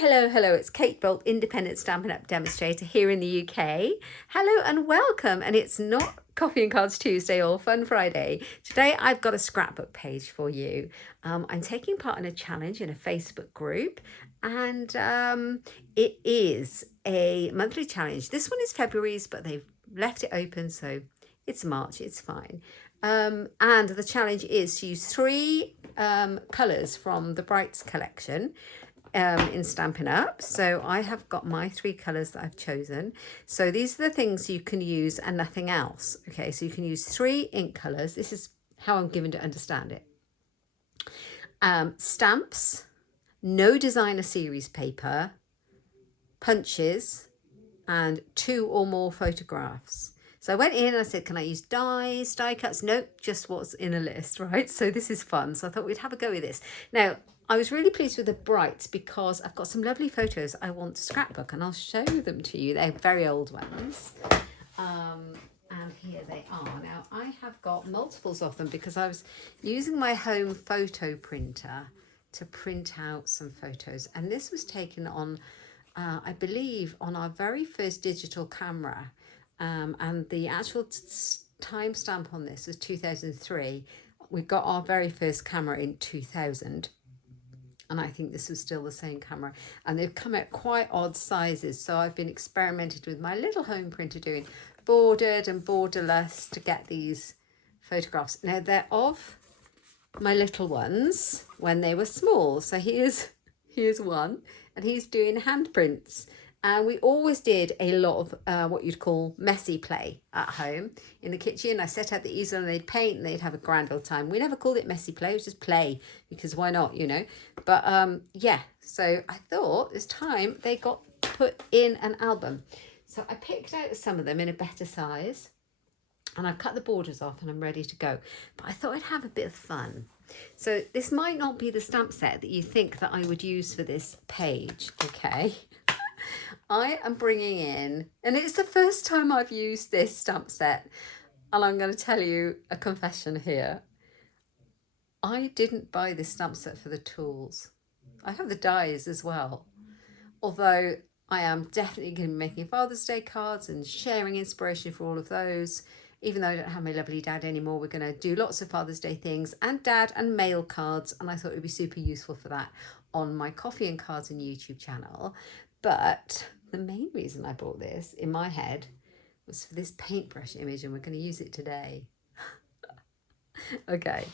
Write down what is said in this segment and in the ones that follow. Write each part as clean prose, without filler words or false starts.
Hello, it's Kate Bolt, independent Stampin' Up demonstrator here in the UK. Hello and welcome, and it's not Coffee and Cards Tuesday or Fun Friday. Today I've got a scrapbook page for you. I'm taking part in a challenge in a Facebook group, and it is a monthly challenge. This one is February's, but they've left it open, so it's March, it's fine. And the challenge is to use three colours from the Brights collection in Stampin' Up. So I have got my three colours that I've chosen. So these are the things you can use and nothing else. Okay, so you can use three ink colours. This is how I'm given to understand it. Stamps, no designer series paper, punches, and 2 or more photographs. So I went in and I said, can I use die cuts? Nope, just what's in a list, right? So this is fun. So I thought we'd have a go with this. Now, I was really pleased with the Brights because I've got some lovely photos I want to scrapbook, and I'll show them to you. They're very old ones. And here they are. Now, I have got multiples of them because I was using my home photo printer to print out some photos. And this was taken on, I believe, on our very first digital camera. And the actual timestamp on this was 2003. We got our very first camera in 2000. And I think this was still the same camera. And they've come out quite odd sizes. So I've been experimenting with my little home printer doing bordered and borderless to get these photographs. Now they're of my little ones when they were small. So here's one, and he's doing handprints. And we always did a lot of what you'd call messy play at home in the kitchen. I set out the easel and they'd paint and they'd have a grand old time. We never called it messy play, it was just play, because why not, you know? But yeah, so I thought it's time they got put in an album. So I picked out some of them in a better size, and I've cut the borders off and I'm ready to go. But I thought I'd have a bit of fun. So this might not be the stamp set that you think that I would use for this page, okay? I am bringing in, and it's the first time I've used this stamp set, and I'm going to tell you a confession here. I didn't buy this stamp set for the tools. I have the dies as well, although I am definitely going to be making Father's Day cards and sharing inspiration for all of those. Even though I don't have my lovely dad anymore, we're going to do lots of Father's Day things and dad and mail cards, and I thought it would be super useful for that on my Coffee and Cards and YouTube channel. But the main reason I bought this in my head was for this paintbrush image, and we're going to use it today. Okay.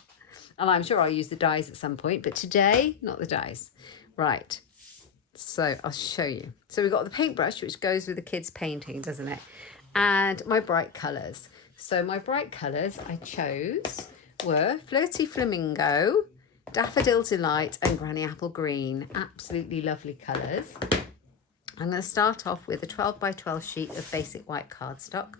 And I'm sure I'll use the dies at some point, but today, not the dies. Right. So I'll show you. So we've got the paintbrush, which goes with the kids' painting, doesn't it? And my bright colours. So my bright colours I chose were Flirty Flamingo, Daffodil Delight, and Granny Apple Green. Absolutely lovely colours. I'm going to start off with a 12 by 12 sheet of basic white cardstock.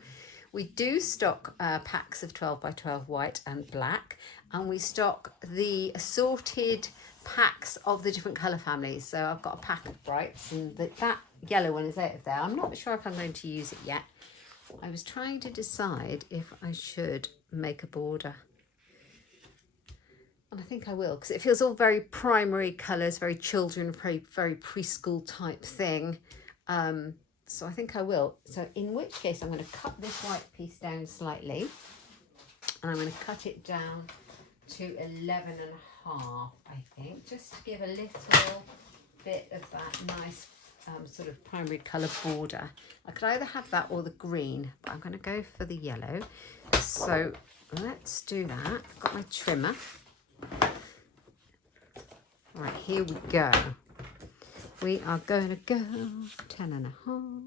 We do stock packs of 12 by 12 white and black, and we stock the assorted packs of the different colour families. So I've got a pack of Brights, and that yellow one is out of there. I'm not sure if I'm going to use it yet. I was trying to decide if I should make a border. And I think I will, because it feels all very primary colours, very children, very preschool type thing. So I think I will. So in which case I'm going to cut this white piece down slightly. And I'm going to cut it down to 11 and a half, I think, just to give a little bit of that nice sort of primary colour border. I could either have that or the green, but I'm going to go for the yellow. So let's do that. I've got my trimmer. Right, here we go. We are going to go 10 and a half,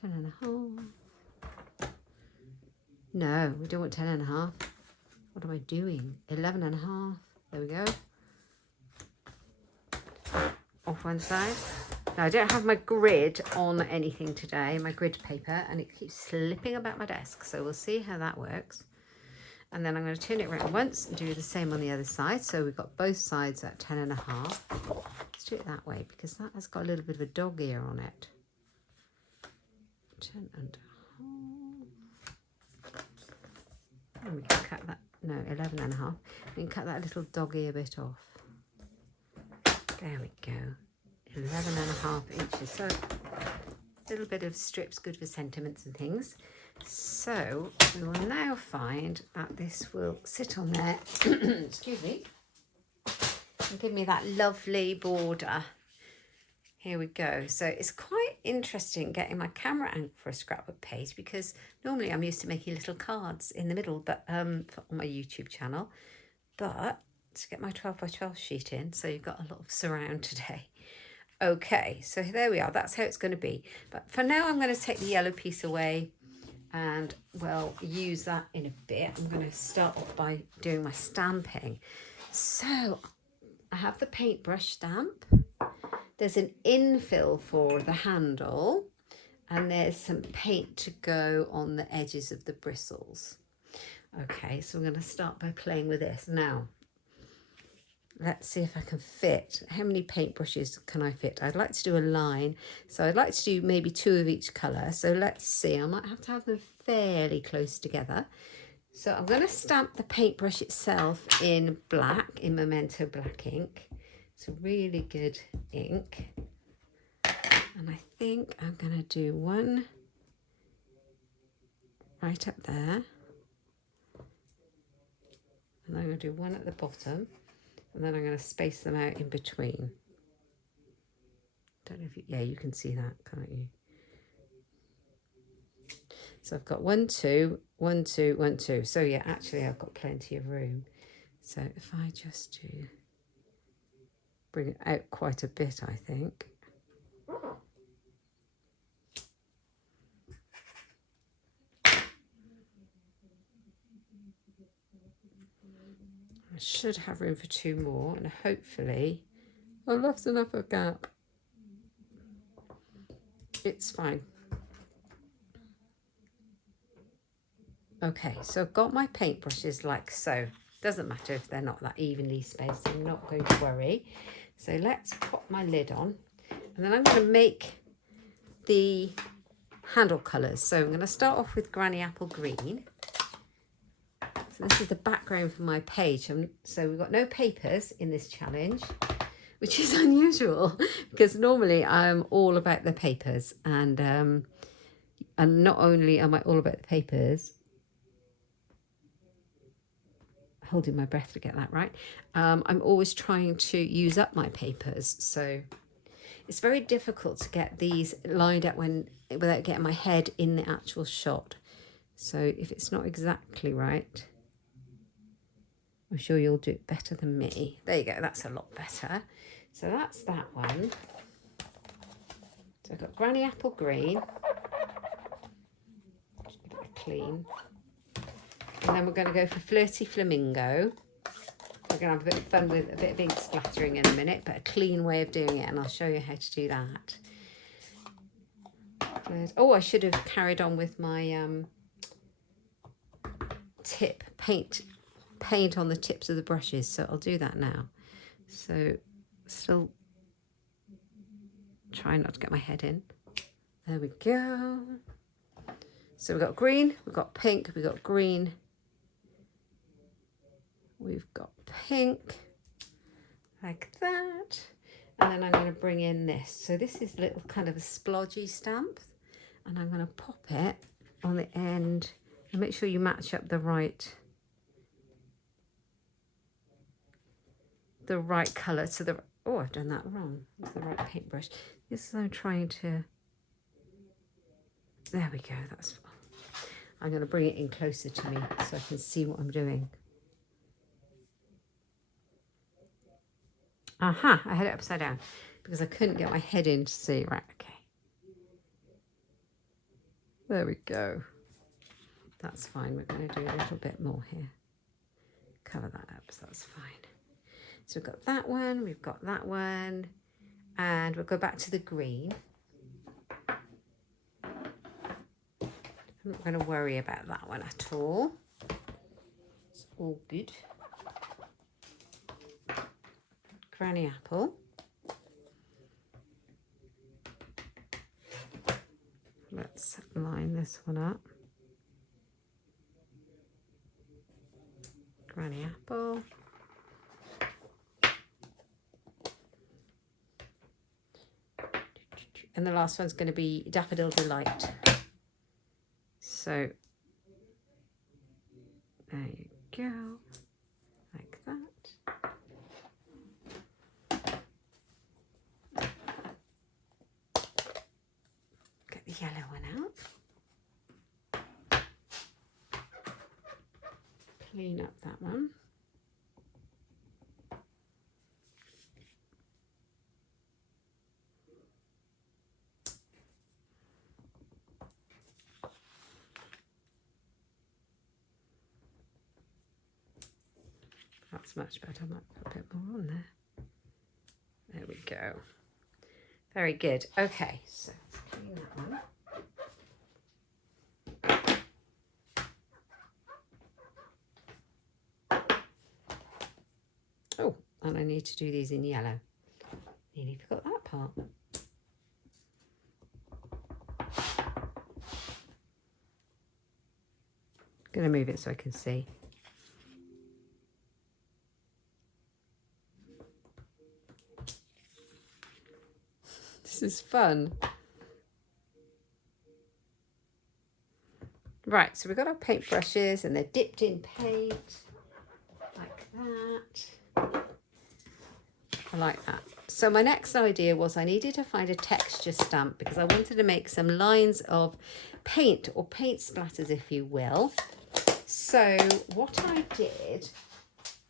10 and a half. No, we don't want 10 and a half. What am I doing? 11 and a half. There we go. Off one side. Now, I don't have my grid on anything today, my grid paper, and it keeps slipping about my desk. So we'll see how that works. And then I'm going to turn it around once and do the same on the other side. So we've got both sides at 10 and a half. Let's do it that way because that has got a little bit of a dog ear on it. 10 and a half. And we can cut that, no, 11 and a half. We can cut that little dog ear bit off. There we go. 11.5 inches. So a little bit of strips, good for sentiments and things. So we will now find that this will sit on there, excuse me, and give me that lovely border. Here we go. So it's quite interesting getting my camera angle for a scrapbook page, because normally I'm used to making little cards in the middle, but on my YouTube channel. But to get my 12 by 12 sheet in, so you've got a lot of surround today. Okay, so there we are. That's how it's going to be. But for now, I'm going to take the yellow piece away, and we'll use that in a bit. I'm going to start off by doing my stamping. So I have the paintbrush stamp. There's an infill for the handle, and there's some paint to go on the edges of the bristles. Okay, so I'm going to start by playing with this. Now, let's see if I can fit. How many paintbrushes can I fit? I'd like to do a line, so I'd like to do maybe 2 of each colour. So let's see, I might have to have them fairly close together. So I'm going to stamp the paintbrush itself in black, in Memento black ink. It's a really good ink. And I think I'm going to do one right up there. And then I'm going to do one at the bottom. And then I'm going to space them out in between. Don't know if you, yeah, you can see that, can't you? So I've got 1, 2, 1, 2, 1, 2. So yeah, actually I've got plenty of room. So if I just do, bring it out quite a bit, I think. I should have room for 2 more, and hopefully I've left enough of a gap. It's fine. Okay, so I've got my paintbrushes like so. Doesn't matter if they're not that evenly spaced, I'm not going to worry. So let's pop my lid on, and then I'm going to make the handle colours. So I'm going to start off with Granny Apple Green. So this is the background for my page. So we've got no papers in this challenge, which is unusual because normally I'm all about the papers, and not only am I all about the papers, holding my breath to get that right, I'm always trying to use up my papers. So it's very difficult to get these lined up without getting my head in the actual shot. So if it's not exactly right, I'm sure you'll do it better than me. There you go, that's a lot better. So that's that one. So I've got Granny Apple Green. Just give it a clean. And then we're going to go for Flirty Flamingo. We're going to have a bit of fun with a bit of ink splattering in a minute, but a clean way of doing it, and I'll show you how to do that. Oh, I should have carried on with my tip paint on the tips of the brushes, so I'll do that now. So still try not to get my head in. There we go. So we've got green, we've got pink, we've got green, we've got pink, like that. And then I'm going to bring in this. So this is a little kind of a splodgy stamp, and I'm going to pop it on the end and make sure you match up the right colour to the, oh, I've done that wrong. That's the right paintbrush. This is, I'm trying to, there we go, that's fine. I'm going to bring it in closer to me so I can see what I'm doing. Aha, I had it upside down because I couldn't get my head in to see. Right, okay. There we go. That's fine. We're going to do a little bit more here. Cover that up, so that's fine. So we've got that one, we've got that one, and we'll go back to the green. I'm not going to worry about that one at all. It's all good. Granny Apple. Let's line this one up. Granny Apple. And the last one's going to be Daffodil Delight. So there you go, like that. Get the yellow one out. Clean up that one. That's much better. I might put a bit more on there. There we go. Very good. Okay, so let's clean that one. Oh, and I need to do these in yellow. Nearly forgot that part. Going to move it so I can see. This is fun. Right, so we've got our paint brushes and they're dipped in paint like that. I like that. So my next idea was I needed to find a texture stamp because I wanted to make some lines of paint or paint splatters, if you will. So what I did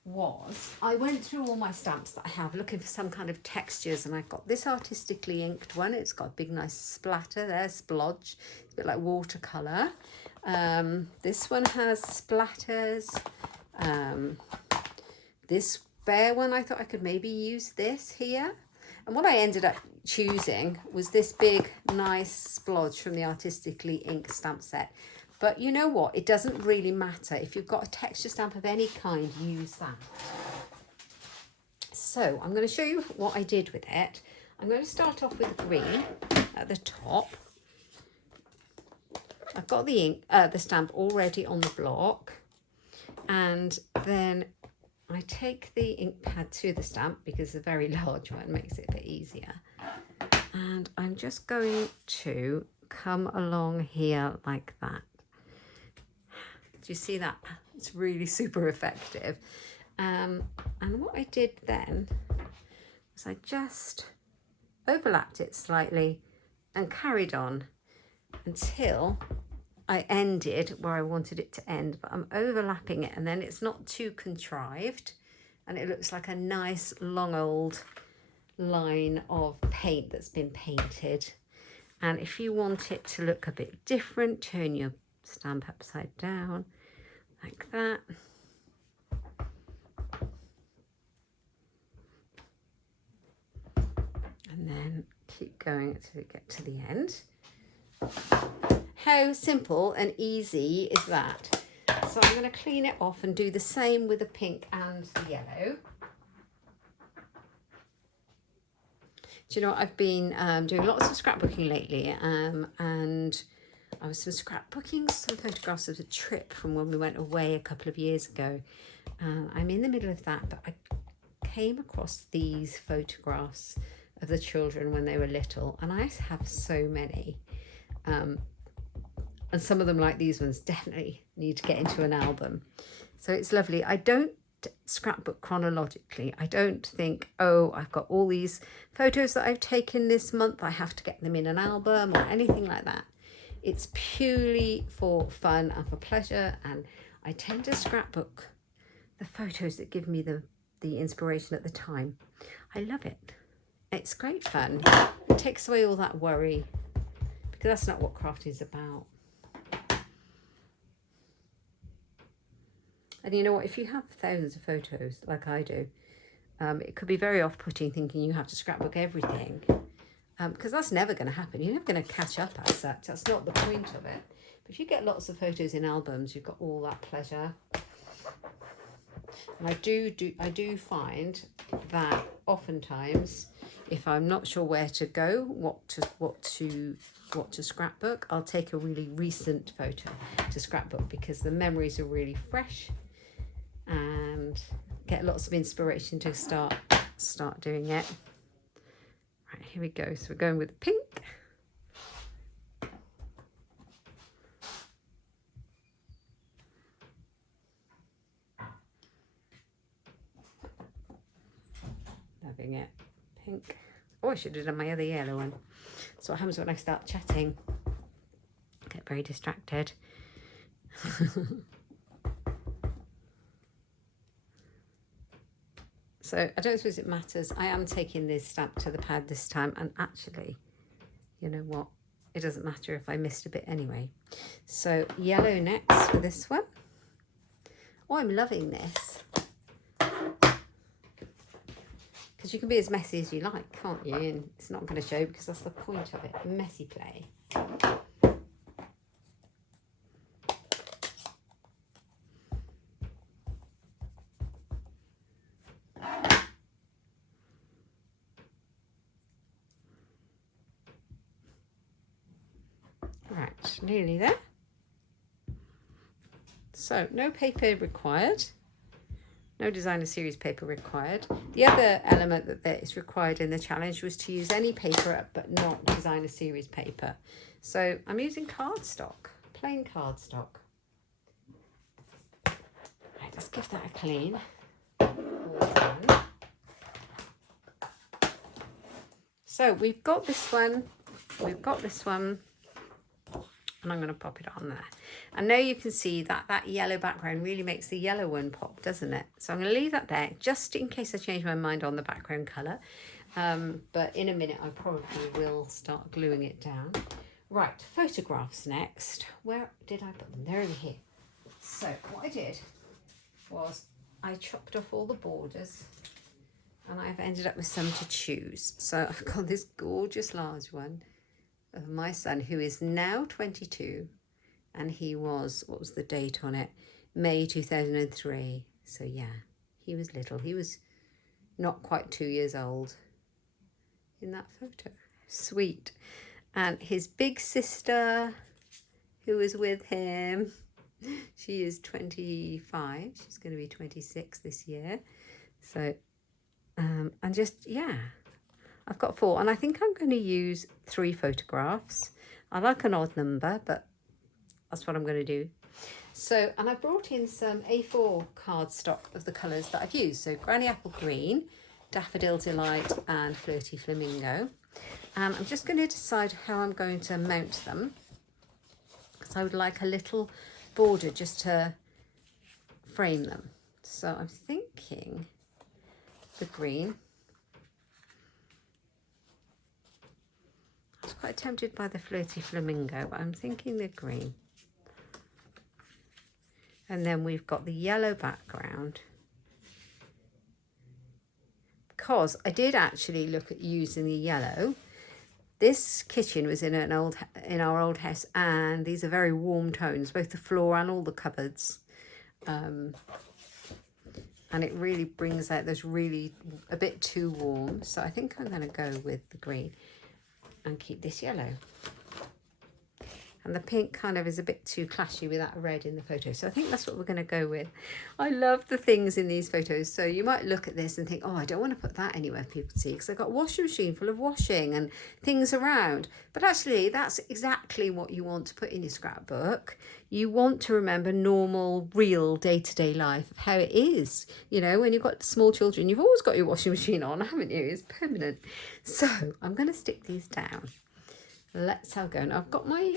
was I went through all my stamps that I have looking for some kind of textures, and I got this artistically inked one. It's got a big nice splatter there, splodge. It's a bit like watercolour. This one has splatters. This bare one, I thought I could maybe use this here. And what I ended up choosing was this big nice splodge from the artistically inked stamp set. But you know what? It doesn't really matter. If you've got a texture stamp of any kind, use that. So I'm going to show you what I did with it. I'm going to start off with green at the top. I've got the ink, the stamp already on the block. And then I take the ink pad to the stamp because it's a very large one, makes it a bit easier. And I'm just going to come along here like that. Do you see that? It's really super effective. And what I did then was I just overlapped it slightly and carried on until I ended where I wanted it to end. But I'm overlapping it and then it's not too contrived and it looks like a nice long old line of paint that's been painted. And if you want it to look a bit different, turn your stamp upside down like that. And then keep going until you get to the end. How simple and easy is that? So I'm going to clean it off and do the same with the pink and the yellow. Do you know what? I've been doing lots of scrapbooking lately, and I was scrapbooking some photographs of a trip from when we went away a couple of years ago. I'm in the middle of that, but I came across these photographs of the children when they were little, and I have so many. And some of them, like these ones, definitely need to get into an album. So it's lovely. I don't scrapbook chronologically. I don't think, oh, I've got all these photos that I've taken this month, I have to get them in an album or anything like that. It's purely for fun and for pleasure, and I tend to scrapbook the photos that give me the inspiration at the time. I love it. It's great fun. It takes away all that worry, because that's not what craft is about. And you know what, if you have thousands of photos like I do, it could be very off-putting thinking you have to scrapbook everything, because that's never going to happen. You're never going to catch up as such. That's not the point of it. But if you get lots of photos in albums, you've got all that pleasure. And I do find that oftentimes, if I'm not sure where to go, what to scrapbook, I'll take a really recent photo to scrapbook because the memories are really fresh and get lots of inspiration to start doing it. Right, here we go. So we're going with pink. loving it. Pink. Oh, I should have done my other yellow one. That's what happens when I start chatting. I get very distracted. So I don't suppose it matters. I am taking this stamp to the pad this time, and actually, you know what? It doesn't matter if I missed a bit anyway. So yellow next for this one. Oh, I'm loving this. Because you can be as messy as you like, can't you? And it's not going to show because that's the point of it. Messy play. Right, nearly there. So no paper required. No designer series paper required. The other element that is required in the challenge was to use any paper but not designer series paper. So I'm using cardstock, plain cardstock. Right, let's give that a clean. So we've got this one, and I'm going to pop it on there. And now you can see that that yellow background really makes the yellow one pop, doesn't it? So I'm going to leave that there just in case I change my mind on the background colour. But in a minute I probably will start gluing it down. Right, photographs next. Where did I put them? They're over here. So what I did was I chopped off all the borders, and I've ended up with some to choose. So I've got this gorgeous large one of my son, who is now 22, and he was, what was the date on it? May 2003. So yeah, he was little. He was not quite 2 years old in that photo. Sweet. And his big sister, who was with him, she is 25. She's going to be 26 this year. So, and just, yeah. I've got 4, and I think I'm going to use 3 photographs. I like an odd number, but that's what I'm going to do. So, and I brought in some A4 cardstock of the colours that I've used. So Granny Apple Green, Daffodil Delight and Flirty Flamingo. And I'm just going to decide how I'm going to mount them, because I would like a little border just to frame them. So I'm thinking the green. I was quite tempted by the Flirty Flamingo, but I'm thinking the green. And then we've got the yellow background. Because I did actually look at using the yellow. This kitchen was in our old house, and these are very warm tones, both the floor and all the cupboards. And it really brings out those really a bit too warm. So I think I'm going to go with the green and keep this yellow. And the pink kind of is a bit too clashy with that red in the photo. So I think that's what we're going to go with. I love the things in these photos. So you might look at this and think, oh, I don't want to put that anywhere people see, because I've got a washing machine full of washing and things around. But actually, that's exactly what you want to put in your scrapbook. You want to remember normal, real day-to-day life of how it is. You know, when you've got small children, you've always got your washing machine on, haven't you? It's permanent. So I'm going to stick these down. Let's have a go. Now I've got my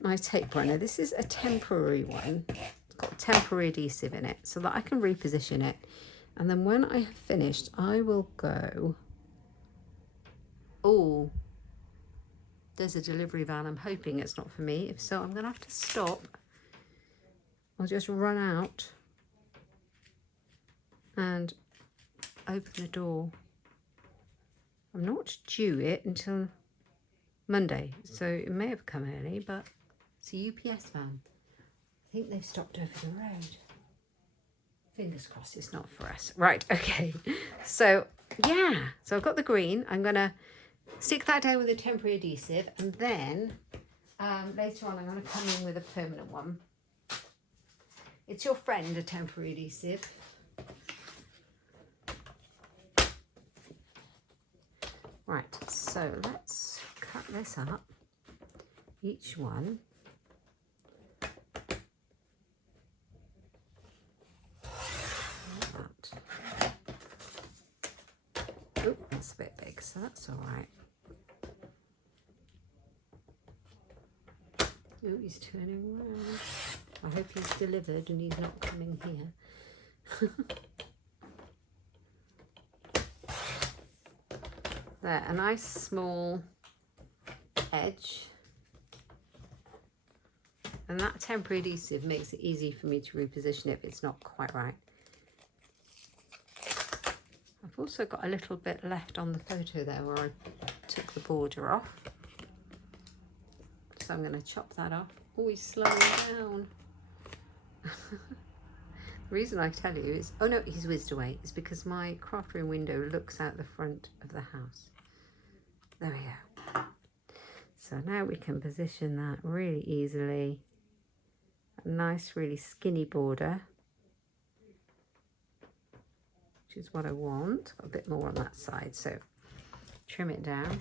my tape runner. This is a temporary one. It's got temporary adhesive in it so that I can reposition it. And then when I have finished, I will go. Oh, there's a delivery van. I'm hoping it's not for me. If so, I'm going to have to stop. I'll just run out and open the door. I'm not due it until Monday, so it may have come early, but it's a UPS van. I think they've stopped over the road. Fingers crossed it's not for us. Right, okay. So, yeah. So I've got the green. I'm going to stick that down with a temporary adhesive, and then later on I'm going to come in with a permanent one. It's your friend, a temporary adhesive. Right, so let's cut this up, each one. Like that. that's a bit big, so that's all right. Oh, he's turning around. I hope he's delivered and he's not coming here. There, a nice small edge. And that temporary adhesive makes it easy for me to reposition it if it's not quite right. I've also got a little bit left on the photo there where I took the border off. So I'm going to chop that off. Oh, he's slowing down. The reason I tell you is, oh no, he's whizzed away. It's because my craft room window looks out the front of the house. There we go. So now we can position that really easily. A nice, really skinny border, which is what I want. Got a bit more on that side, so trim it down.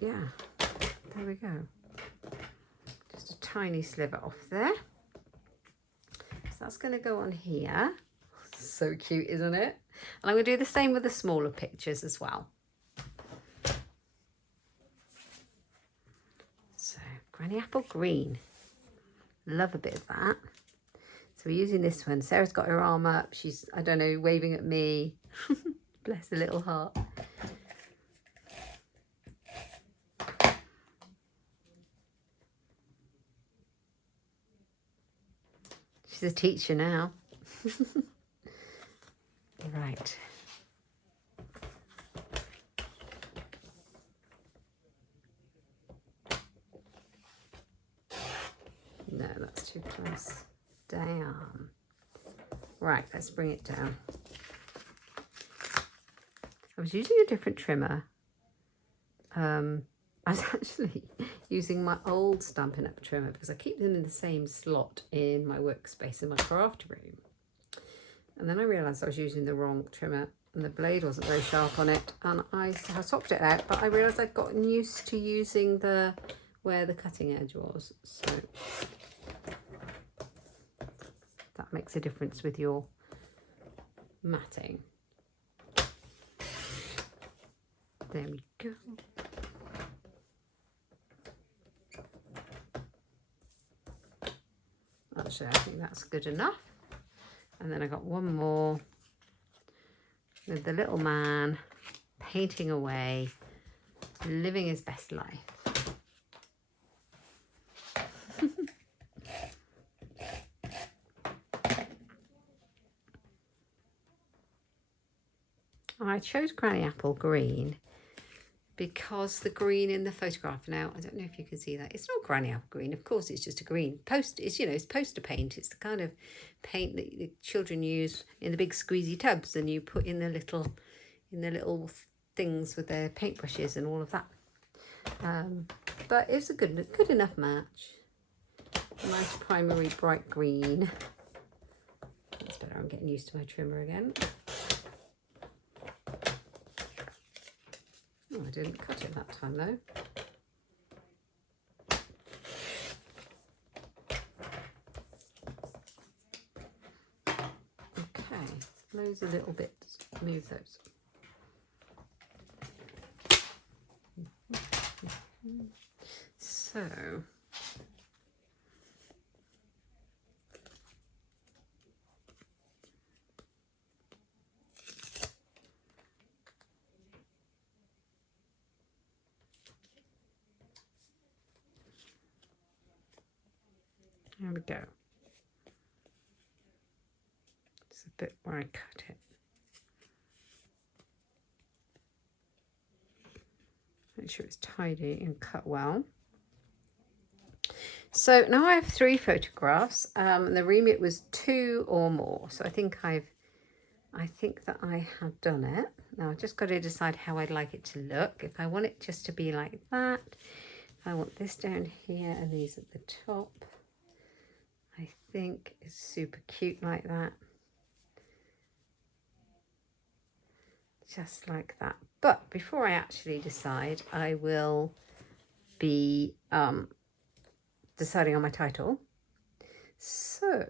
Yeah, there we go. Just a tiny sliver off there. So that's going to go on here. So cute, isn't it? And I'm going to do the same with the smaller pictures as well. So, Granny Apple Green. Love a bit of that. So we're using this one. Sarah's got her arm up. She's, I don't know, waving at me. Bless her little heart. She's a teacher now. Right. No, that's too close. Down. Right, let's bring it down. I was using a different trimmer. I was actually using my old Stampin' Up trimmer because I keep them in the same slot in my workspace in my craft room. And then I realised I was using the wrong trimmer and the blade wasn't very sharp on it, and I swapped it out, but I realised I'd gotten used to using the where the cutting edge was, so that makes a difference with your matting. There we go. Actually, I think that's good enough. And then I got one more with the little man painting away, living his best life. I chose Granny Apple Green because the green in the photograph, now I don't know if you can see that, it's not Granny Apple Green, of course it's just a green post. It's, you know, it's poster paint. It's the kind of paint that the children use in the big squeezy tubs and you put in the little things with their paintbrushes and all of that. But it's a good enough match. A nice primary bright green. That's better. I'm getting used to my trimmer again. Oh, I didn't cut it that time though. Okay, those a little bit. Move those. So there we go. It's a bit where I cut it. Make sure it's tidy and cut well. So now I have 3 photographs. The remit was 2 or more. So I think that I have done it. Now I've just got to decide how I'd like it to look. If I want it just to be like that, if I want this down here and these at the top, I think it's super cute like that. Just like that. But before I actually decide, I will be deciding on my title. So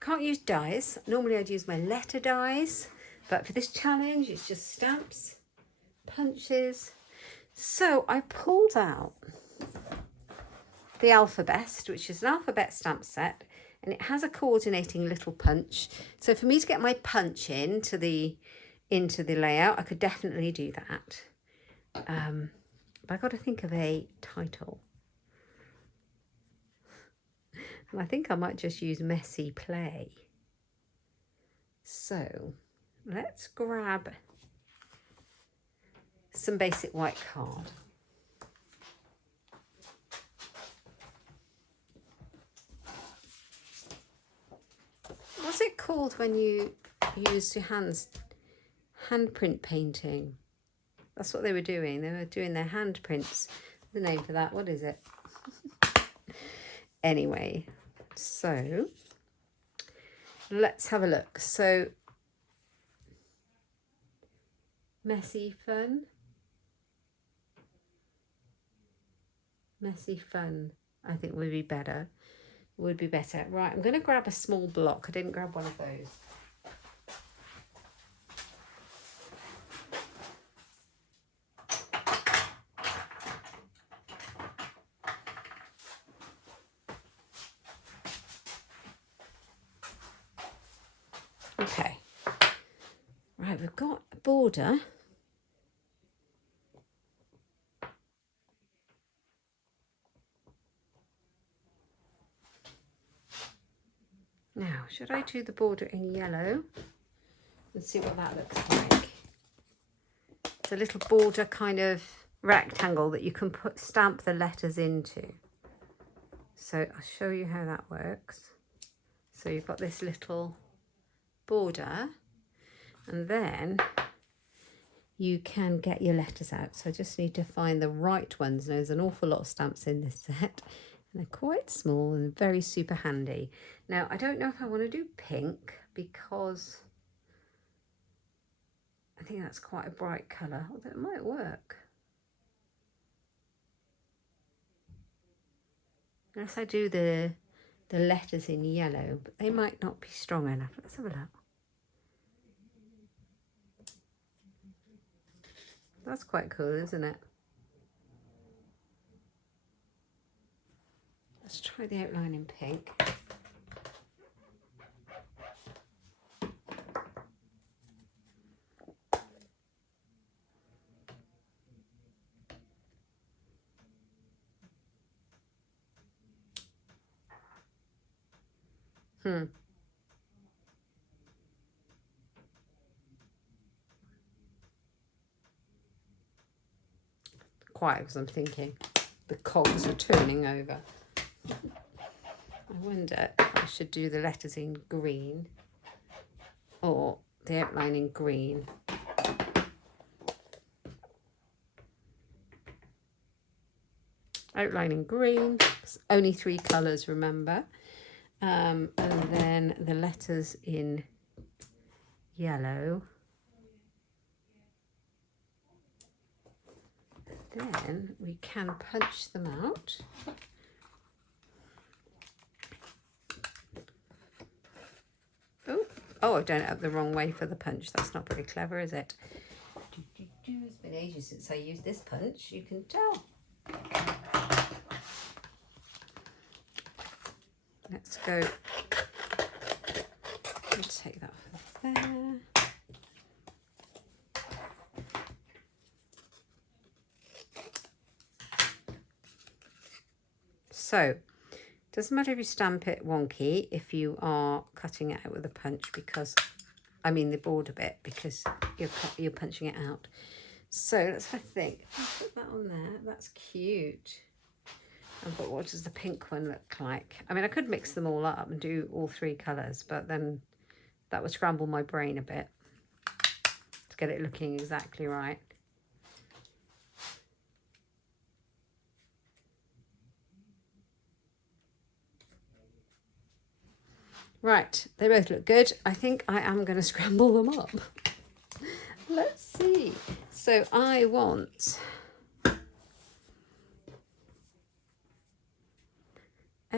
I can't use dies. Normally I'd use my letter dies, but for this challenge it's just stamps, punches. So I pulled out the Alphabet, which is an alphabet stamp set, and it has a coordinating little punch. So for me to get my punch into the layout, I could definitely do that. But I've got to think of a title. And I think I might just use Messy Play. So let's grab some basic white card. What's it called when you use your hands? Handprint painting. That's what they were doing. They were doing their handprints. The name for that, what is it? Anyway, so let's have a look. So messy fun. Messy fun, I think would be better. Would be better. Right, I'm going to grab a small block. I didn't grab one of those. Okay. Right, we've got a border. Now, should I do the border in yellow? Let's see what that looks like. It's a little border kind of rectangle that you can stamp the letters into. So I'll show you how that works. So you've got this little border, and then you can get your letters out. So I just need to find the right ones. There's an awful lot of stamps in this set. And they're quite small and very super handy. Now, I don't know if I want to do pink because I think that's quite a bright colour, although it might work. Unless I do the letters in yellow, but they might not be strong enough. Let's have a look. That's quite cool, isn't it? Let's try the outline in pink. Quiet because I'm thinking the cogs are turning over. I wonder if I should do the letters in green or the outline in green. Outline in green, it's only 3 colours, remember. And then the letters in yellow. Then we can punch them out. Oh, I've done it up the wrong way for the punch. That's not very clever, is it? It's been ages since I used this punch, you can tell. Let's go. I'll take that from there. So, doesn't matter if you stamp it wonky if you are cutting it out with a punch, because, I mean the border bit, because you're punching it out. So let's have a think. I'll put that on there. That's cute. But what does the pink one look like? I mean, I could mix them all up and do all 3 colours, but then that would scramble my brain a bit to get it looking exactly right. Right, they both look good. I think I am going to scramble them up. Let's see. So I want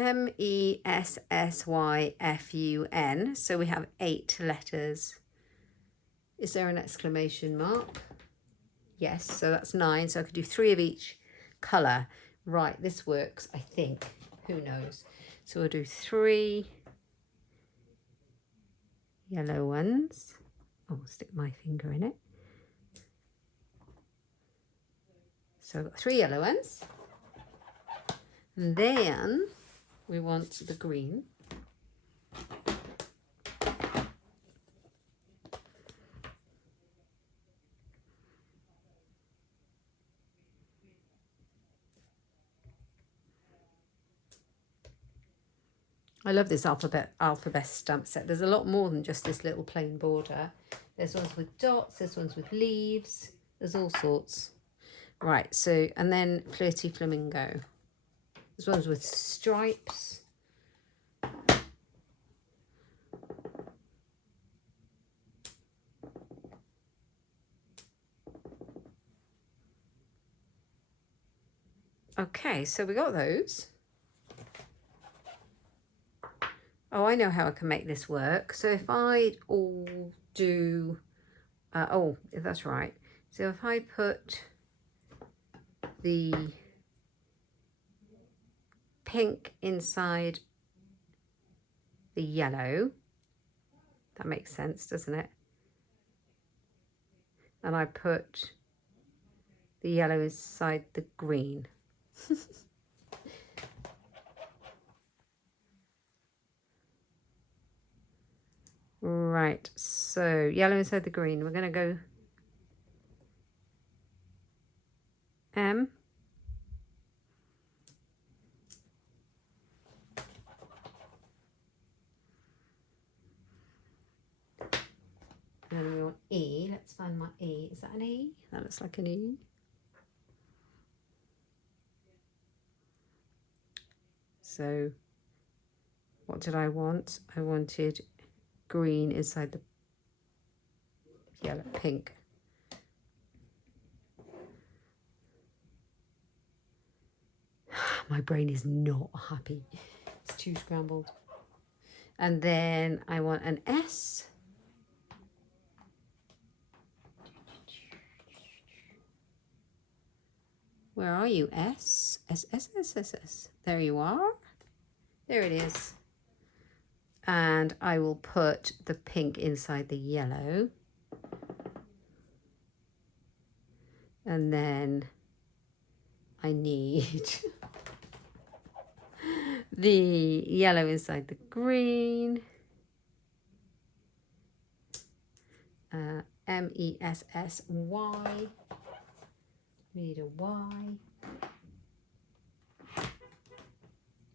Messsyfun. So we have 8 letters. Is there an exclamation mark? Yes, so that's 9. So I could do 3 of each colour. Right, this works, I think. Who knows? So we'll do 3 yellow ones. Oh, I'll stick my finger in it. So I've got 3 yellow ones. And then we want the green. I love this alphabet stamp set. There's a lot more than just this little plain border. There's ones with dots, there's ones with leaves, there's all sorts. Right, so, and then Flirty Flamingo. There's ones with stripes. Okay, so we got those. Oh, I know how I can make this work. So if I all do, oh, that's right. So if I put the pink inside the yellow, that makes sense, doesn't it? And I put the yellow inside the green. Right, so yellow inside the green. We're going to go M. And then we want E. Let's find my E. Is that an E? That looks like an E. So what did I want? I wanted green inside the yellow, pink. My brain is not happy. It's too scrambled. And then I want an S. Where are you? S. S, S, S, S, S. There you are. There it is. And I will put the pink inside the yellow. And then I need the yellow inside the green. M-E-S-S-Y. We need a Y.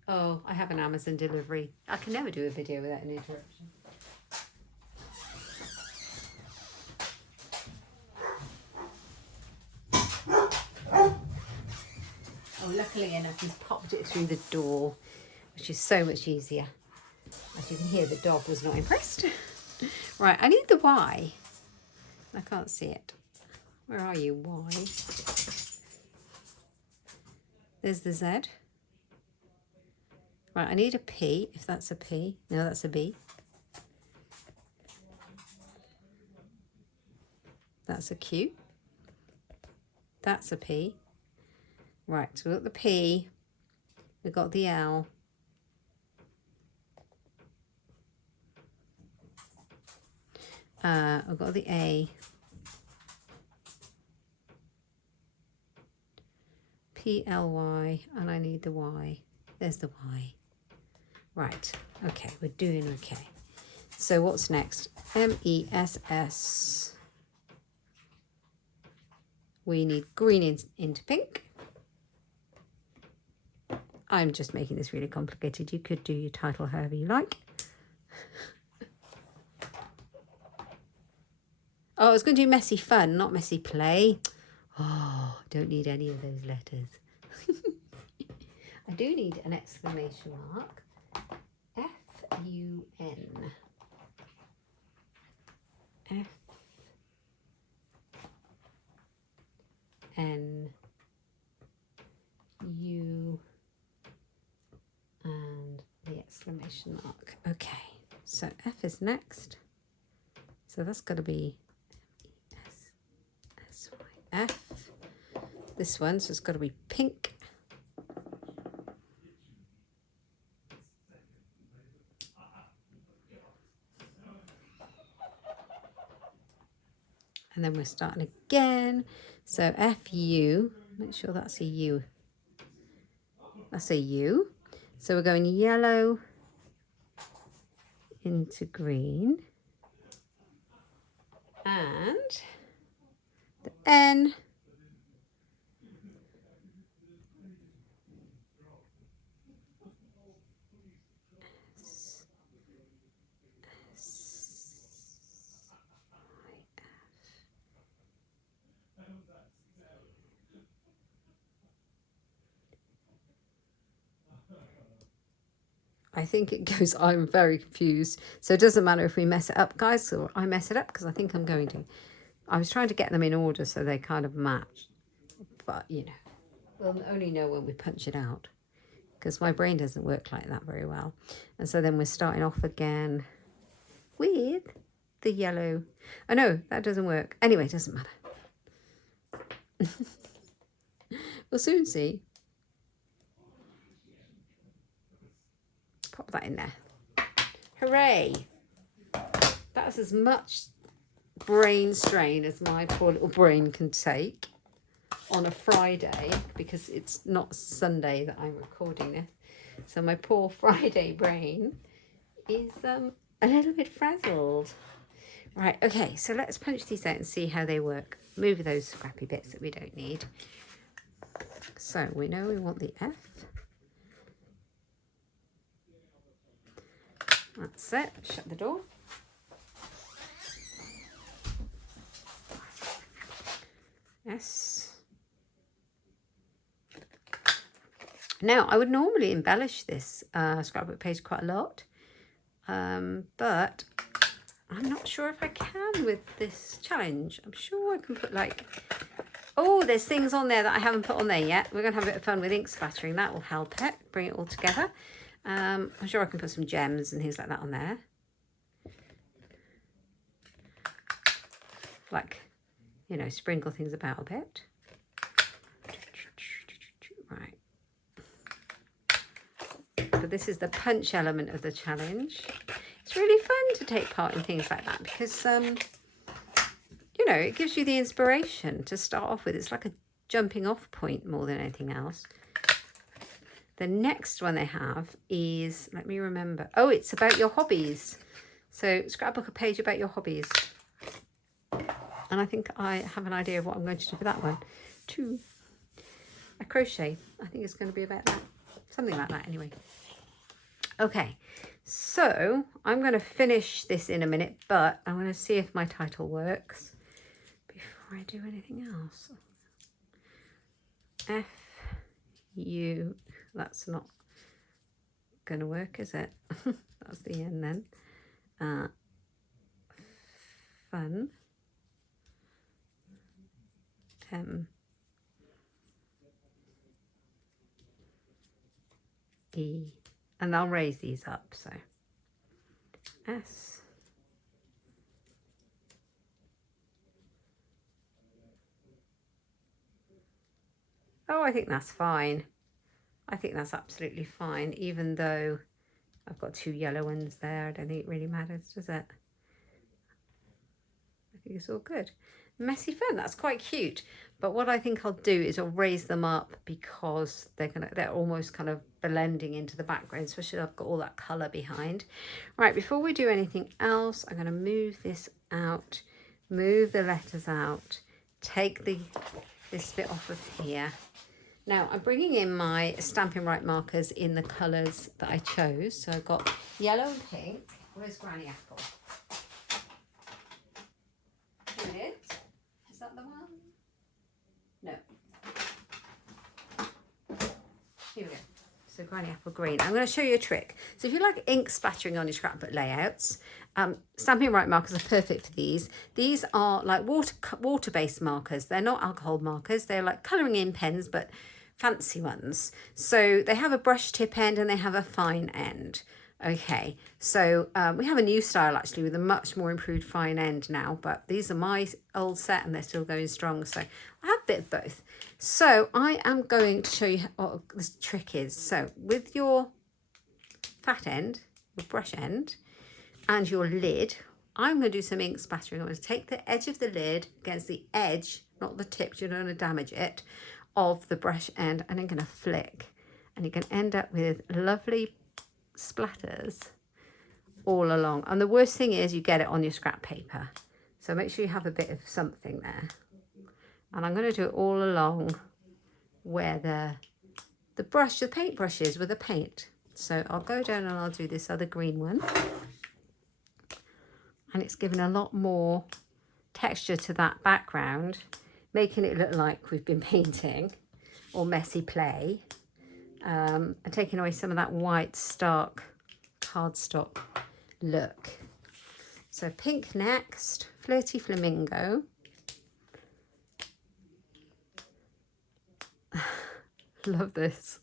Oh, I have an Amazon delivery. I can never do a video without an interruption. Oh, luckily enough, he's popped it through the door, which is so much easier. As you can hear, the dog was not impressed. Right, I need the Y. I can't see it. Where are you, Y? There's the Z. Right, I need a P, if that's a P. No, that's a B. That's a Q. That's a P. Right, so we've got the P. We've got the L. I've got the A. P-L-Y, and I need the Y. There's the Y. Right, okay, we're doing okay. So what's next? M-E-S-S. We need green into pink. I'm just making this really complicated. You could do your title however you like. Oh, I was going to do messy fun, not messy play. Oh, don't need any of those letters. I do need an exclamation mark. F-U-N. F-N-U and exclamation mark. Okay, so F is next. So that's got to be S-Y-F. This one, so it's got to be pink. And then we're starting again. So F-U, make sure that's a U. That's a U. So we're going yellow into green. And the N. I think it goes, I'm very confused. So it doesn't matter if we mess it up, guys, or I mess it up, because I think I'm going to. I was trying to get them in order so they kind of match. But, you know, we'll only know when we punch it out, because my brain doesn't work like that very well. And so then we're starting off again with the yellow. Oh, no, that doesn't work. Anyway, it doesn't matter. We'll soon see. Pop that in there. Hooray! That's as much brain strain as my poor little brain can take on a Friday, because it's not Sunday that I'm recording this. So my poor Friday brain is a little bit frazzled. Right, okay, so let's punch these out and see how they work. Move those scrappy bits that we don't need. So we know we want the F. That's it. Shut the door. S. Now, I would normally embellish this scrapbook page quite a lot, but I'm not sure if I can with this challenge. I'm sure I can put like, oh, there's things on there that I haven't put on there yet. We're going to have a bit of fun with ink splattering. That will help it, bring it all together. I'm sure I can put some gems and things like that on there. Like, you know, sprinkle things about a bit. Right. So this is the punch element of the challenge. It's really fun to take part in things like that because, you know, it gives you the inspiration to start off with. It's like a jumping off point more than anything else. The next one they have is, let me remember. Oh, it's about your hobbies. So scrapbook a page about your hobbies. And I think I have an idea of what I'm going to do for that one. A crochet. I think it's going to be about that. Something like that anyway. Okay, so I'm going to finish this in a minute, but I'm going to see if my title works before I do anything else. F-U... That's not going to work, is it? That's the end then. Fun. E. And I'll raise these up, so. S. Oh, I think that's fine. I think that's absolutely fine, even though I've got two yellow ones there. I don't think it really matters, does it? I think it's all good. Messy fun, that's quite cute. But what I think I'll do is I'll raise them up because they're almost kind of blending into the background, especially I've got all that colour behind. Right, before we do anything else, I'm going to move this out, move the letters out, take this bit off of here. Now, I'm bringing in my Stampin' Right markers in the colours that I chose. So I've got yellow and pink. Where's Granny Apple? Here it is. Is that the one? No. Here we go. So Granny Apple Green. I'm going to show you a trick. So if you like ink splattering on your scrapbook layouts, Stampin' Right markers are perfect for these. These are like water-based markers. They're not alcohol markers. They're like colouring in pens, but fancy ones. So they have a brush tip end and they have a fine end. Okay, so we have a new style actually with a much more improved fine end now, but these are my old set and they're still going strong, so I have a bit of both. So I am going to show you what this trick is. So with your fat end, your brush end, and your lid, I'm going to do some ink splattering. I'm going to take the edge of the lid against the edge, not the tip, you don't want to damage it, of the brush end, and I'm going to flick. And you can end up with lovely splatters all along. And the worst thing is you get it on your scrap paper. So make sure you have a bit of something there. And I'm going to do it all along where the brush, the paintbrush is with the paint. So I'll go down and I'll do this other green one. And it's given a lot more texture to that background, making it look like we've been painting or messy play, and taking away some of that white stark cardstock look. So pink next, Flirty Flamingo. Love this.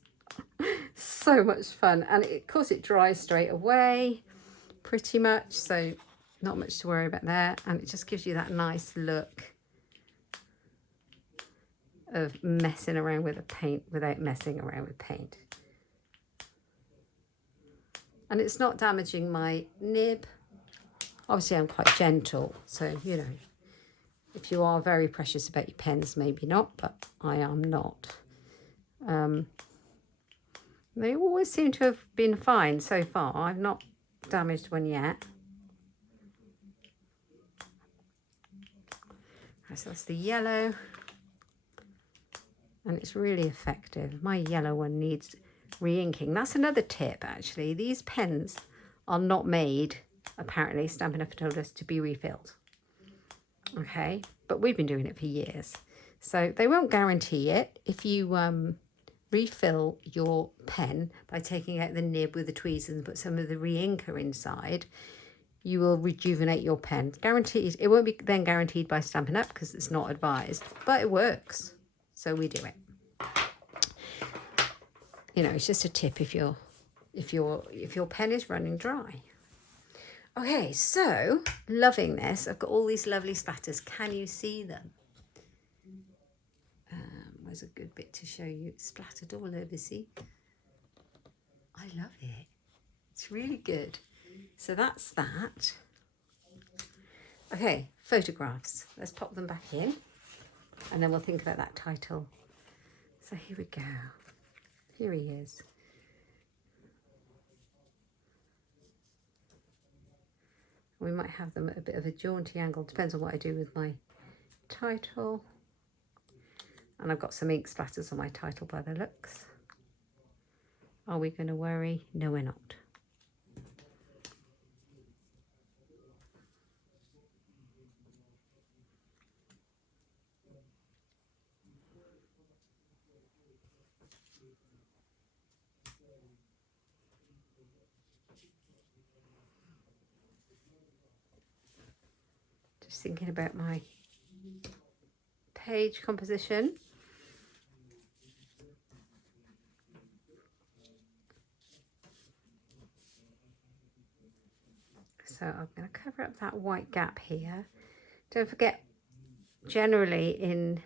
So much fun. And of course it dries straight away pretty much, so not much to worry about there. And it just gives you that nice look of messing around with the paint without messing around with paint. And it's not damaging my nib. Obviously I'm quite gentle, so you know, if you are very precious about your pens, maybe not, but I am not. They always seem to have been fine so far. I've not damaged one yet. So that's the yellow, and it's really effective. My yellow one needs re-inking. That's another tip actually. These pens are not made, apparently, Stampin' Up told us, to be refilled. Okay, but we've been doing it for years. So they won't guarantee it. If you refill your pen by taking out the nib with the tweezers and put some of the re-inker inside, you will rejuvenate your pen. Guaranteed. It won't be then guaranteed by Stampin' Up because it's not advised, but it works. So we do it. You know, it's just a tip if your pen is running dry. Okay, so loving this. I've got all these lovely splatters. Can you see them? Where's a good bit to show you? It's splattered all over, see? I love it. It's really good. So that's that. Okay, photographs. Let's pop them back in and then we'll think about that title. So here we go. Here he is. We might have them at a bit of a jaunty angle. Depends on what I do with my title. And I've got some ink splatters on my title by the looks. Are we going to worry? No, we're not. Just thinking about my page composition. So I'm going to cover up that white gap here. Don't forget, generally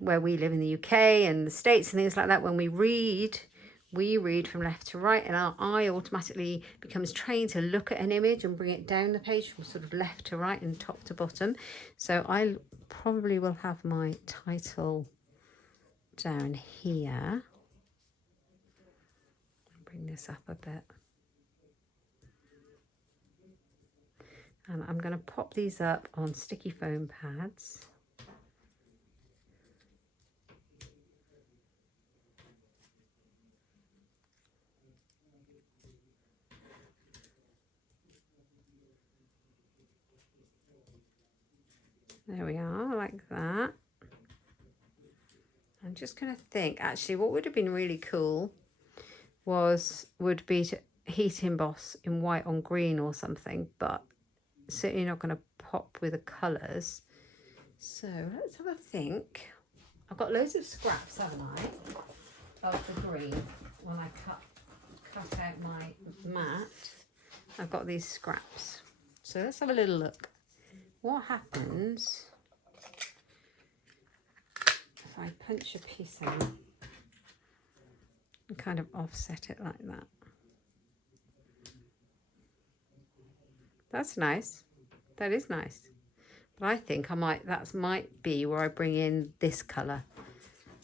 where we live in the UK and the States and things like that, when we read from left to right, and our eye automatically becomes trained to look at an image and bring it down the page from sort of left to right and top to bottom. So I probably will have my title down here. Bring this up a bit. And I'm going to pop these up on sticky foam pads. There we are, like that. I'm just going to think, actually, what would have been really cool would be to heat emboss in white on green or something, but certainly not going to pop with the colours. So let's have a think. I've got loads of scraps, haven't I, of the green when I cut cut out my mat, I've got these scraps. So let's have a little look. What happens if I punch a piece out and kind of offset it like that? That's nice. That is nice. But I think that might be where I bring in this colour,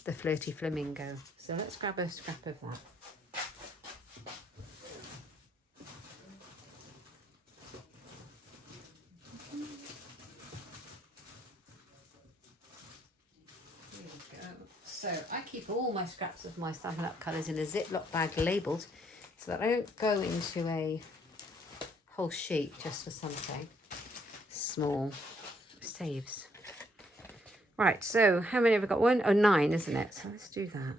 the Flirty Flamingo. So let's grab a scrap of that. So I keep all my scraps of my Stampin' Up colours in a Ziploc bag labelled so that I don't go into a whole sheet just for something small. Saves. Right, so how many have I got? 1? Oh, 9, isn't it? So let's do that.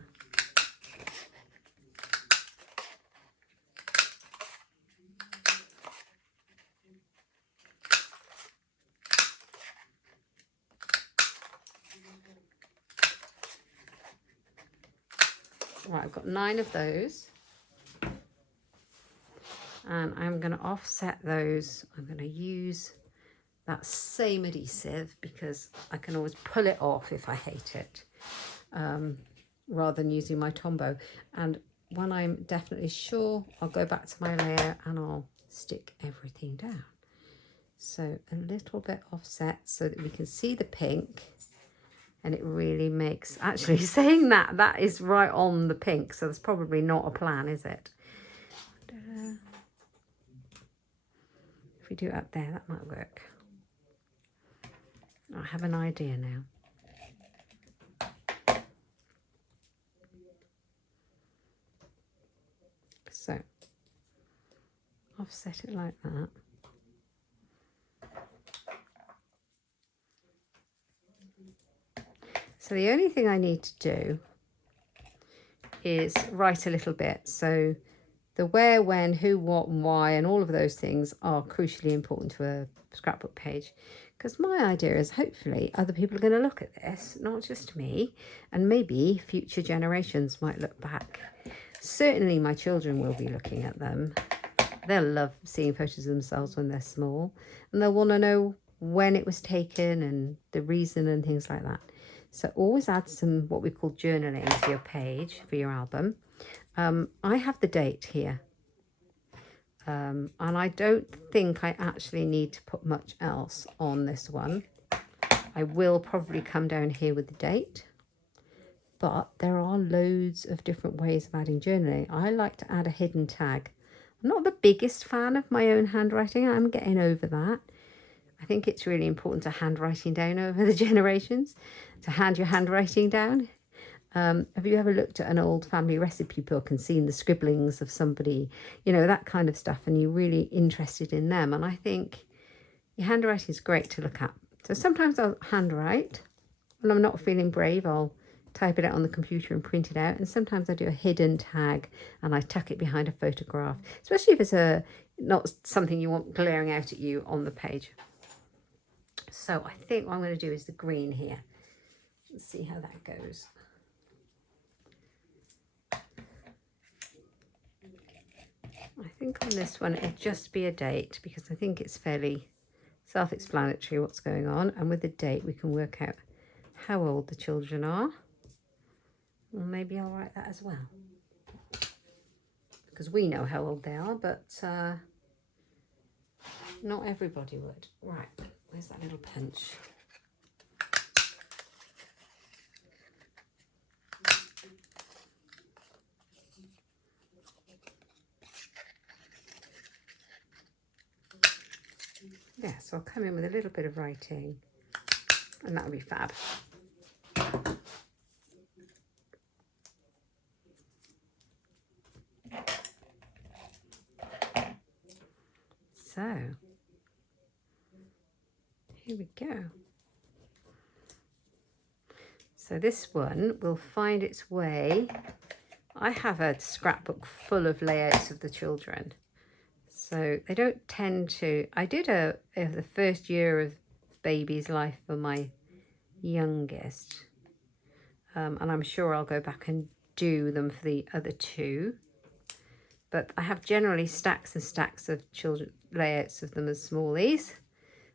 Right, I've got 9 of those. And I'm going to offset those. I'm going to use that same adhesive because I can always pull it off if I hate it, rather than using my Tombow. And when I'm definitely sure, I'll go back to my layer and I'll stick everything down. So a little bit offset so that we can see the pink. And it really makes, actually saying that, that is right on the pink. So that's probably not a plan, is it? If we do it up there, that might work. I have an idea now. So, offset it like that. So the only thing I need to do is write a little bit. So the where, when, who, what, and why, and all of those things are crucially important to a scrapbook page. Because my idea is hopefully other people are going to look at this, not just me, and maybe future generations might look back. Certainly my children will be looking at them. They'll love seeing photos of themselves when they're small, and they'll want to know when it was taken and the reason and things like that. So always add some what we call journaling to your page for your album. I have the date here. And I don't think I actually need to put much else on this one. I will probably come down here with the date. But there are loads of different ways of adding journaling. I like to add a hidden tag. I'm not the biggest fan of my own handwriting. I'm getting over that. I think it's really important to handwriting down over the generations, to hand your handwriting down. Have you ever looked at an old family recipe book and seen the scribblings of somebody, you know, that kind of stuff, and you're really interested in them? And I think your handwriting is great to look at. So sometimes I'll handwrite. When I'm not feeling brave, I'll type it out on the computer and print it out. And sometimes I do a hidden tag and I tuck it behind a photograph, especially if it's not something you want glaring out at you on the page. So I think what I'm going to do is the green here. Let's see how that goes. I think on this one it'll just be a date because I think it's fairly self-explanatory what's going on, and with the date we can work out how old the children are. Well, maybe I'll write that as well because we know how old they are, but not everybody would. Right, where's that little punch? Yeah, so I'll come in with a little bit of writing and that'll be fab. So, here we go. So this one will find its way. I have a scrapbook full of layouts of the children. So they don't tend to, I did the first year of baby's life for my youngest. And I'm sure I'll go back and do them for the other two. but I have generally stacks and stacks of children layouts of them as smallies,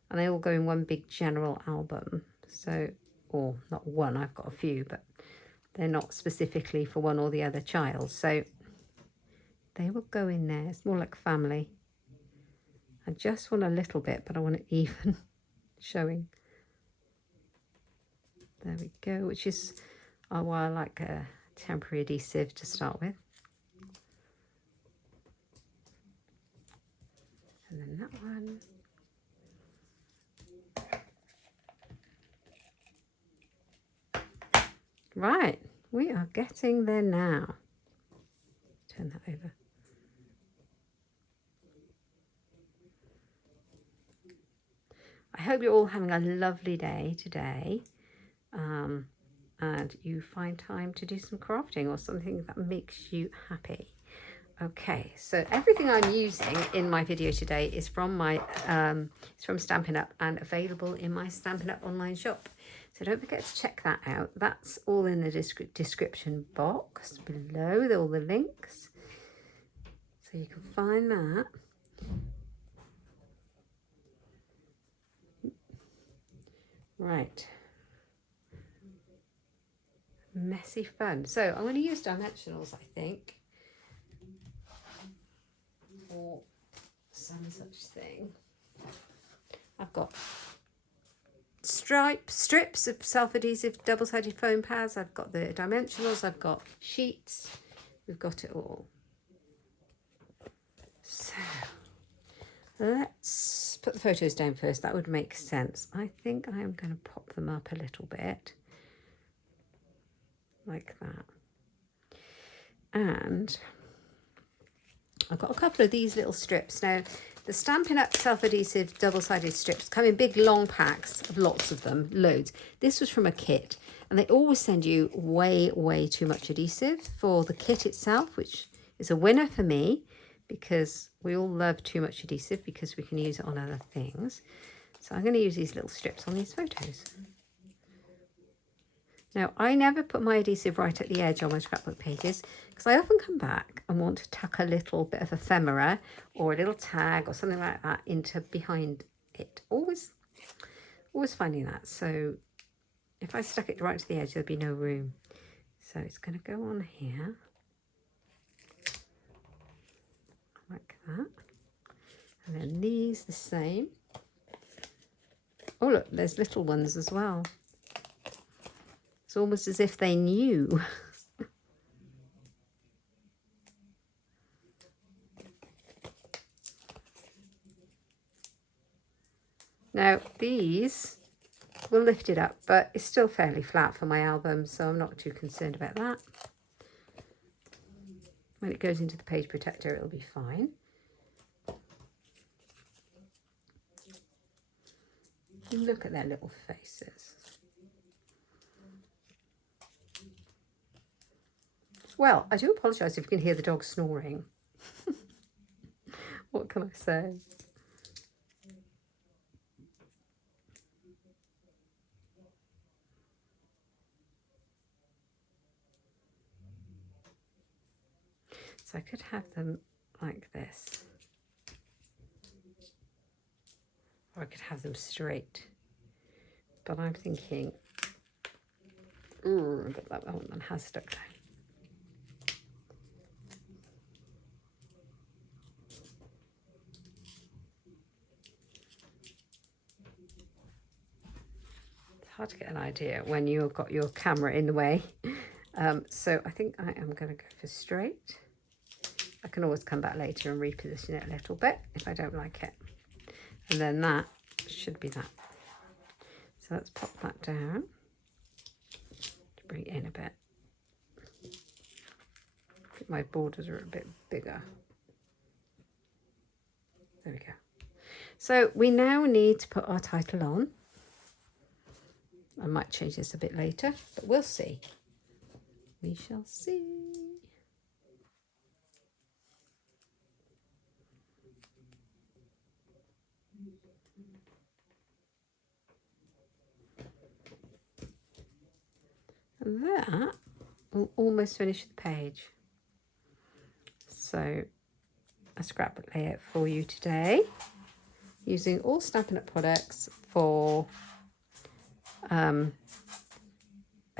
and they all go in one big general album. So, or not one, I've got a few, but they're not specifically for one or the other child. So they will go in there. It's more like family. I just want a little bit, but I want it even showing. There we go, which is why I like a temporary adhesive to start with. And then that one. Right, we are getting there now. Turn that over. I hope you're all having a lovely day today, and you find time to do some crafting or something that makes you happy. Okay, so everything I'm using in my video today is from my it's from Stampin' Up and available in my Stampin' Up online shop. So don't forget to check that out. That's all in the description box below with all the links. So you can find that. Right. Messy fun. So I'm going to use dimensionals, I think, or some such thing. I've got strips of self-adhesive double-sided foam pads. I've got the dimensionals. I've got sheets. We've got it all. So let's put the photos down first. That would make sense. I think I am going to pop them up a little bit like that. And I've got a couple of these little strips. Now, the Stampin' Up self-adhesive double-sided strips come in big long packs of lots of them, loads. This was from a kit, and they always send you way too much adhesive for the kit itself, which is a winner for me because we all love too much adhesive because we can use it on other things. So I'm going to use these little strips on these photos. Now, I never put my adhesive right at the edge on my scrapbook pages because I often come back and want to tuck a little bit of ephemera or a little tag or something like that into behind it. Always finding that. So if I stuck it right to the edge, there'd be no room. So it's going to go on here like that. And then these the same. Oh, look, there's little ones as well. It's almost as if they knew. Now, these will lift it up, but it's still fairly flat for my album, so I'm not too concerned about that. When it goes into the page protector, it'll be fine. Look at their little faces. Well, I do apologise if you can hear the dog snoring. What can I say? So I could have them like this. Or I could have them straight. But I'm thinking, that one has stuck down. Hard to get an idea when you've got your camera in the way. So I think I am going to go for straight. I can always come back later and reposition it a little bit if I don't like it. And then that should be that. So let's pop that down to bring it in a bit. I think my borders are a bit bigger. There we go. So we now need to put our title on. I might change this a bit later, but we'll see. We shall see. And that will almost finish the page. So a scrapbook layout for you today, using all Stampin' Up products for a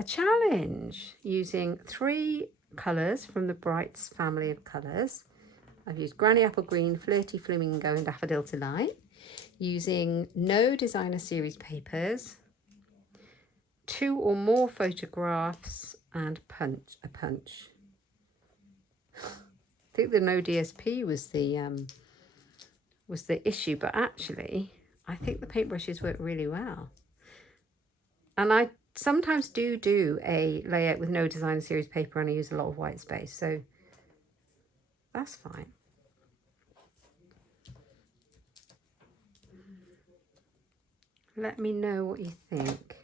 challenge, using 3 colours from the Brights family of colours. I've used Granny Apple Green, Flirty Flamingo and Daffodil Delight, using no designer series papers, 2 or more photographs and a punch. I think the no DSP was the issue, but actually I think the paintbrushes work really well. And I sometimes do a layout with no designer series paper and I use a lot of white space, so that's fine. Let me know what you think.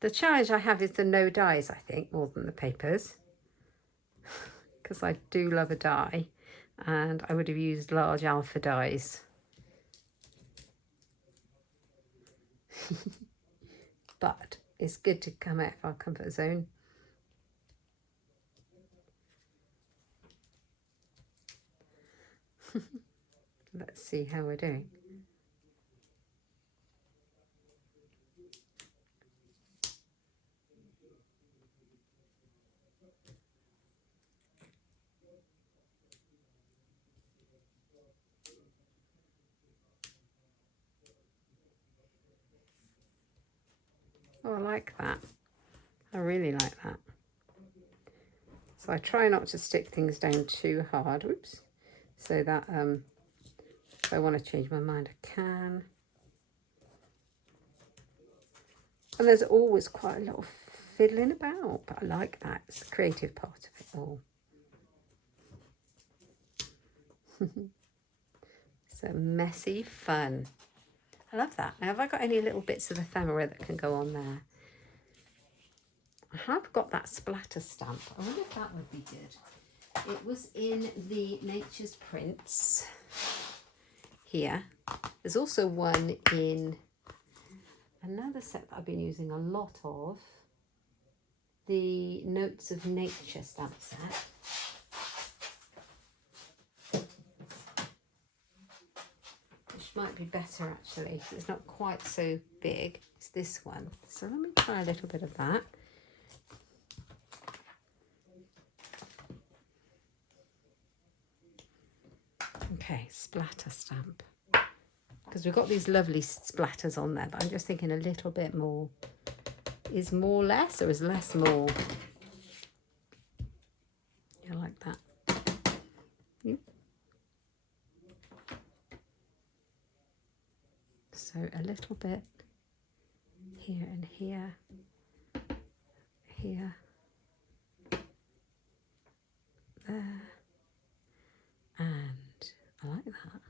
The challenge I have is the no dies, I think, more than the papers, because I do love a die and I would have used large alpha dies. But it's good to come out of our comfort zone. Let's see how we're doing. Oh, I like that. I really like that. So I try not to stick things down too hard. Oops. So that if I want to change my mind, I can. And there's always quite a lot of fiddling about, but I like that. It's the creative part of it all. So messy fun. I love that. Now, have I got any little bits of ephemera that can go on there? I have got that splatter stamp. I wonder if that would be good. It was in the Nature's Prints here. There's also one in another set that I've been using a lot of, the Notes of Nature stamp set. Which might be better actually, because it's not quite so big. It's this one. So let me try a little bit of that. Okay, splatter stamp. Because we've got these lovely splatters on there, but I'm just thinking a little bit more. Is more less or is less more? Yeah, like that. Yep. So a little bit here and here, here, there, and I like that.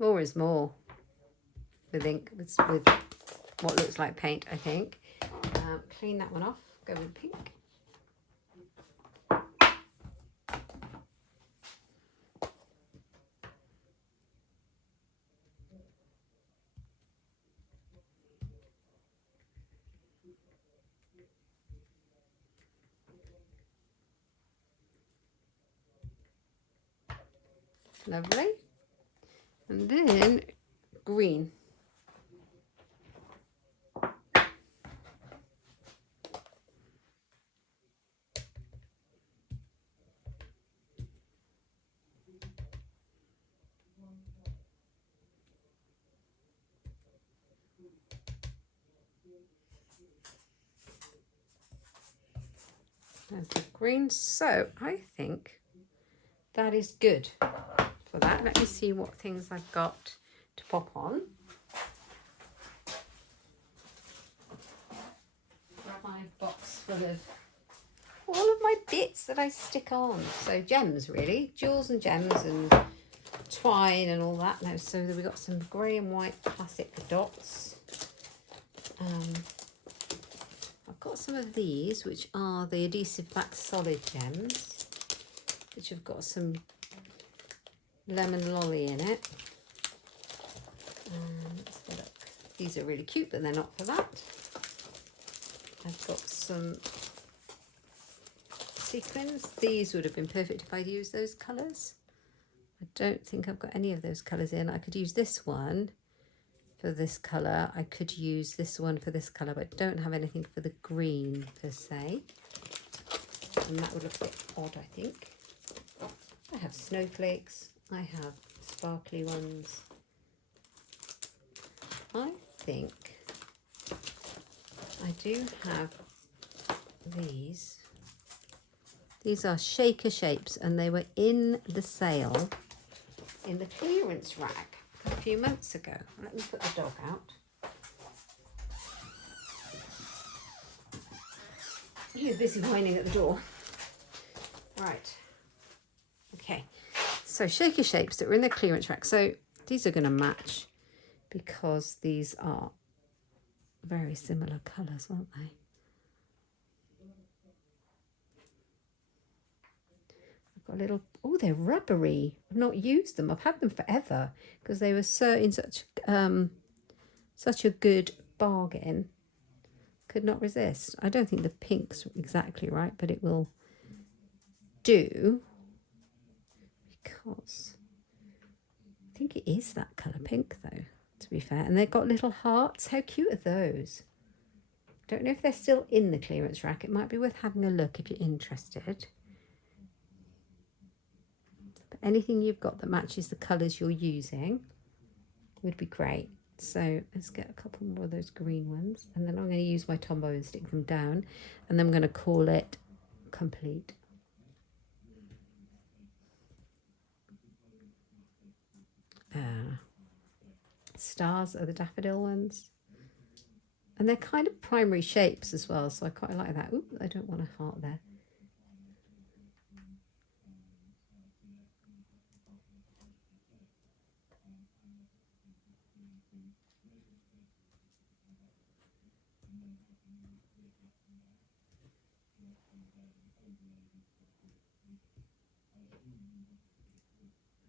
More is more with ink, with what looks like paint, I think. Clean that one off, go with pink. Lovely. And then green. There's the green. So I think that is good for that. Let me see what things I've got to pop on. Grab my box full of all of my bits that I stick on. So gems really, jewels and gems and twine and all that. Now, so we've got some grey and white classic dots. I've got some of these, which are the adhesive back solid gems, which have got some lemon lolly in it. These are really cute, but they're not for that. I've got some sequins. These would have been perfect if I'd used those colours. I don't think I've got any of those colours in. I could use this one for this colour. I could use this one for this colour, but I don't have anything for the green per se. And that would look a bit odd, I think. I have snowflakes. I have sparkly ones. I think I do have these. These are shaker shapes, and they were in the sale in the clearance rack a few months ago. Let me put the dog out. He's busy whining at the door. Right. Okay. So shaker shapes that were in the clearance rack. So these are going to match because these are very similar colours, aren't they? Got a little, oh, they're rubbery. I've not used them. I've had them forever because they were so in such a good bargain. Could not resist. I don't think the pink's exactly right, but it will do because I think it is that colour pink though, to be fair. And they've got little hearts. How cute are those? Don't know if they're still in the clearance rack. It might be worth having a look if you're interested. But anything you've got that matches the colours you're using would be great. So let's get a couple more of those green ones, and then I'm going to use my Tombow and stick them down, and then I'm going to call it complete. Stars are the daffodil ones, and they're kind of primary shapes as well, so I quite like that. Ooh, I don't want a heart there.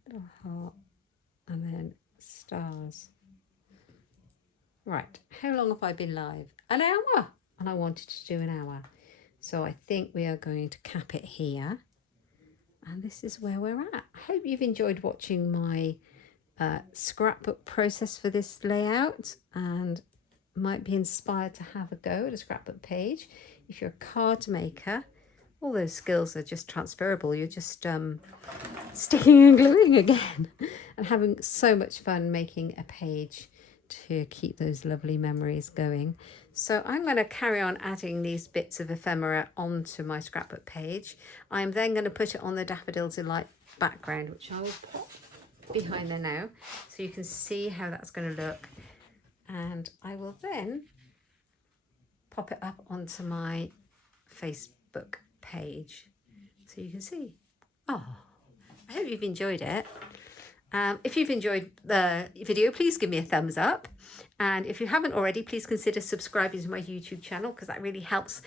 Little heart, and then stars. Right, how long have I been live? An hour, and I wanted to do an hour, so I think we are going to cap it here, and this is where we're at. I hope you've enjoyed watching my scrapbook process for this layout, and might be inspired to have a go at a scrapbook page. If you're a card maker, all those skills are just transferable. You're just sticking and gluing again and having so much fun making a page to keep those lovely memories going. So I'm going to carry on adding these bits of ephemera onto my scrapbook page. I'm then going to put it on the Daffodil Delight background, which I will pop behind there now so you can see how that's going to look. And I will then pop it up onto my Facebook page so you can see. Oh, I hope you've enjoyed it. If you've enjoyed the video, please give me a thumbs up, and if you haven't already, please consider subscribing to my YouTube channel, because that really helps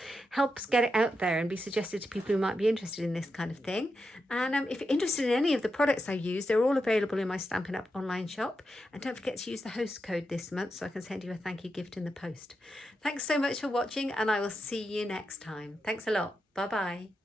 get it out there and be suggested to people who might be interested in this kind of thing. And if you're interested in any of the products I use, they're all available in my Stampin' Up online shop, and don't forget to use the host code this month so I can send you a thank you gift in the post. Thanks so much for watching, and I will see you next time. Thanks a lot. Bye bye.